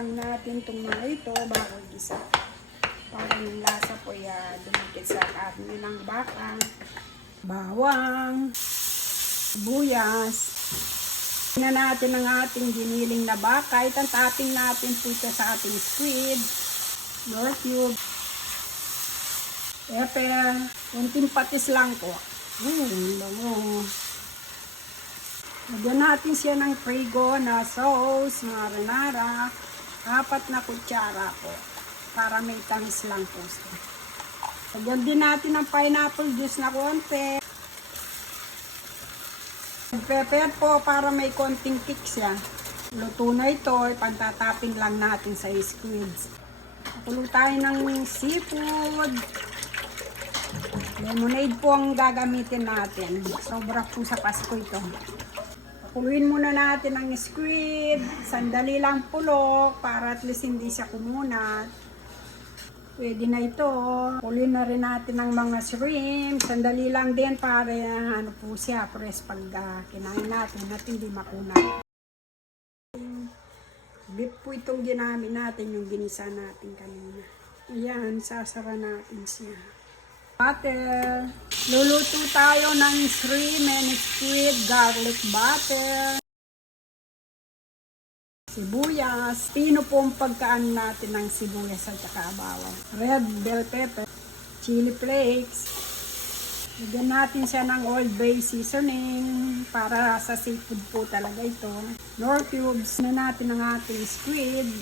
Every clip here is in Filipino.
lang natin itong mga ito bago gisa. Para yung lasa po dumikit sa karne ng baka. Bawang, sibuyas. Tingnan natin ang ating giniling na baka. Itantating natin po ito sa ating squid. Nor cube. Pepper. Kunting patis lang po. Bango. Lagyan natin siya ng prego na sauce, marinara. 4 na kutsara po. Para may tamis lang po siya. Lagyan din natin ng pineapple juice na konti. Pepper po para may konting kick siya. Luto na ito, ipantataping lang natin sa squids. Pakulo tayo ng seafood. Lemonade po ang gagamitin natin. Sobra po sa Pasko ito. Pakuluin muna natin ang squid. Sandali lang pulok para at least hindi siya kumunat. Pwede na ito. Pakuluin na rin natin ang mga shrimp. Sandali lang din para ano po siya, press pag kinain natin at hindi makunat. Beef po itong ginamit natin, yung ginisa natin kanina. Ayan, sasara natin siya. Butter. Luluto tayo ng shrimp and squid garlic butter. Sibuyas. Pino po ang pagkaan natin ng sibuyas at saka bawang. Red bell pepper. Chili flakes. Lagyan natin siya ng Old Bay seasoning para sa seafood po talaga ito. Nor cubes na natin ang ating squid.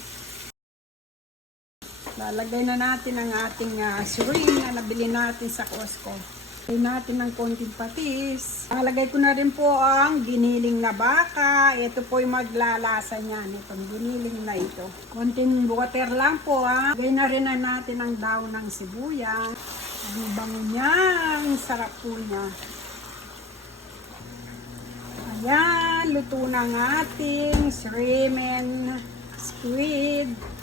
Lalagay na natin ang ating shrimp na nabili natin sa Costco. Lagay natin ng konting patis. Lalagay ko na rin po ang giniling na baka. Ito po yung maglalasa niyan. Itong giniling na ito. Konting water lang po Lagay na rin na natin ang daon ng sibuyas. Ang bango niya. Ang sarap po niya. Ayan. Luto na ang ating shrimp and squid.